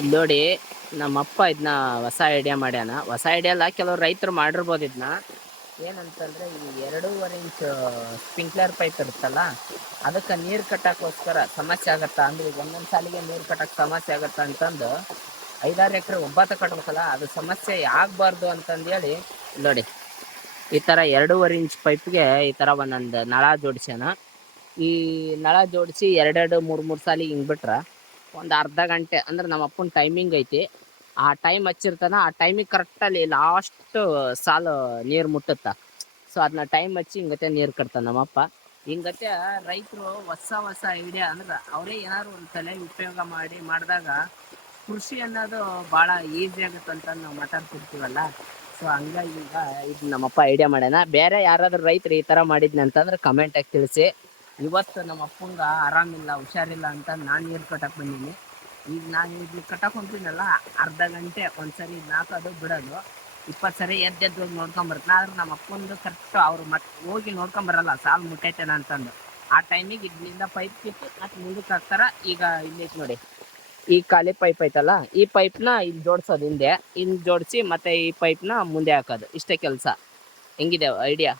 ಇಲ್ಲಿ ನೋಡಿ ನಮ್ಮಪ್ಪ ಇದನ್ನ ಹೊಸ ಐಡಿಯಾ ಮಾಡ್ಯಾನ. ಹೊಸ ಐಡಿಯಾ ಅಲ್ಲ ಕೆಲವು ರೈತರು ಮಾಡಿರ್ಬೋದು ಇದನ್ನ ಏನಂತಂದ್ರೆ ಈ ಎರಡೂವರೆ ಇಂಚ್ ಸ್ಪ್ರಿಂಕ್ಲರ್ ಪೈಪ್ ಇರುತ್ತಲ್ಲ, ಅದಕ್ಕೆ ನೀರು ಕಟ್ಟಕ್ಕೋಸ್ಕರ ಸಮಸ್ಯೆ ಆಗತ್ತಾ? ಅಂದ್ರೆ ಈಗ ಒಂದೊಂದ್ ಸಾಲಿಗೆ ನೀರು ಕಟ್ಟಕ್ ಸಮಸ್ಯೆ ಆಗತ್ತಾ ಅಂತಂದು ಐದಾರು ಎಕರೆ ಒಬ್ಬಾತ ಕಟ್ಬೇಕಲ್ಲ, ಅದು ಸಮಸ್ಯೆ ಆಗ್ಬಾರ್ದು ಅಂತಂದು ಹೇಳಿ ನೋಡಿ, ಈ ತರ ಎರಡೂವರೆ ಇಂಚ್ ಪೈಪ್ಗೆ ಈ ತರ ಒಂದೊಂದು ನಳ ಜೋಡಿಸ್ಯಾನ. ಈ ನಳ ಜೋಡಿಸಿ ಎರಡೆರಡು ಮೂರು ಮೂರು ಸಾಲಿಗೆ ಹಿಂಗ್ ಬಿಟ್ರ ಒಂದ್ ಅರ್ಧ ಗಂಟೆ ಅಂದ್ರೆ ನಮ್ಮ ಅಪ್ಪನ ಟೈಮಿಂಗ್ ಐತಿ. ಆ ಟೈಮ್ ಹಚ್ಚಿರ್ತಾನ, ಆ ಟೈಮಿಗೆ ಕರೆಕ್ಟ್ ಅಲ್ಲಿ ಲಾಸ್ಟ್ ಸಾಲು ನೀರು ಮುಟ್ಟುತ್ತ. ಸೊ ಅದನ್ನ ಟೈಮ್ ಹಚ್ಚಿ ಹಿಂಗತೆ ನೀರು ಕಟ್ತಾನ ನಮ್ಮಪ್ಪ ಹಿಂಗತೆ ರೈತರು ಹೊಸ ಹೊಸ ಐಡಿಯಾ ಅಂದ್ರೆ ಅವರೇ ಏನಾದ್ರು ಒಂದು ತಲೆ ಉಪಯೋಗ ಮಾಡಿ ಮಾಡಿದಾಗ ಕೃಷಿ ಅನ್ನೋದು ಬಹಳ ಈಸಿ ಆಗುತ್ತೆ ಅಂತ ನಾವು ಮಾತಾಡ್ತಿರ್ತೀವಲ್ಲ. ಸೊ ಹಂಗಾಗಿ ಈಗ ಇದು ನಮ್ಮಪ್ಪ ಐಡಿಯಾ ಮಾಡ್ಯಾನ. ಬೇರೆ ಯಾರಾದರೂ ರೈತರು ಈ ತರ ಮಾಡಿದ್ನಂತಂದ್ರೆ ಕಮೆಂಟ್ ಆಗಿ ತಿಳಿಸಿ. ಇವತ್ತು ನಮ್ಮ ಅಪ್ಪಂಗ ಆರಾಮಿಲ್ಲ, ಹುಷಾರಿಲ್ಲ ಅಂತ ನಾನು ನೀರು ಕಟ್ಟಕ್ಕೆ ಬಂದೀನಿ. ಈಗ ನಾನು ಇದು ಕಟ್ಟಕ್ಕೆ ಹೊಂತೀನಲ್ಲ ಅರ್ಧ ಗಂಟೆ, ಒಂದ್ಸರಿ ಸರಿ ಹಾಕೋದು ಬಿಡೋದು. ಇಪ್ಪತ್ತು ಸರಿ ಎದ್ದೆದ್ದು ಹೋಗಿ ನೋಡ್ಕೊಂಬರ್ತೀನಿ ಆದ್ರೆ ನಮ್ಮ ಅಪ್ಪಂದು ಕರೆಕ್ಟ್ ಅವ್ರು ಮತ್ತೆ ಹೋಗಿ ನೋಡ್ಕೊಂಬರಲ್ಲ ಸಾಲು ಮುಟ್ಟೈತೇನ ಅಂತಂದು. ಆ ಟೈಮಿಗೆ ಇಲ್ಲಿಂದ ಪೈಪ್ ಕಿತ್ತು ಮತ್ತೆ ಮುಂದಕ್ಕೆ ಹಾಕ್ತಾರೆ, ಈಗ ಇಲ್ಲಿ ನೋಡಿ. ಈ ಖಾಲಿ ಪೈಪ್ ಐತಲ್ಲ, ಈ ಪೈಪ್ನ ಇಲ್ಲಿ ಜೋಡಿಸೋದು ಹಿಂದೆ. ಇಲ್ಲಿ ಜೋಡಿಸಿ ಮತ್ತೆ ಈ ಪೈಪ್ನ ಮುಂದೆ ಹಾಕೋದು. ಇಷ್ಟೇ ಕೆಲಸ. ಹೆಂಗಿದೆ ಐಡಿಯಾ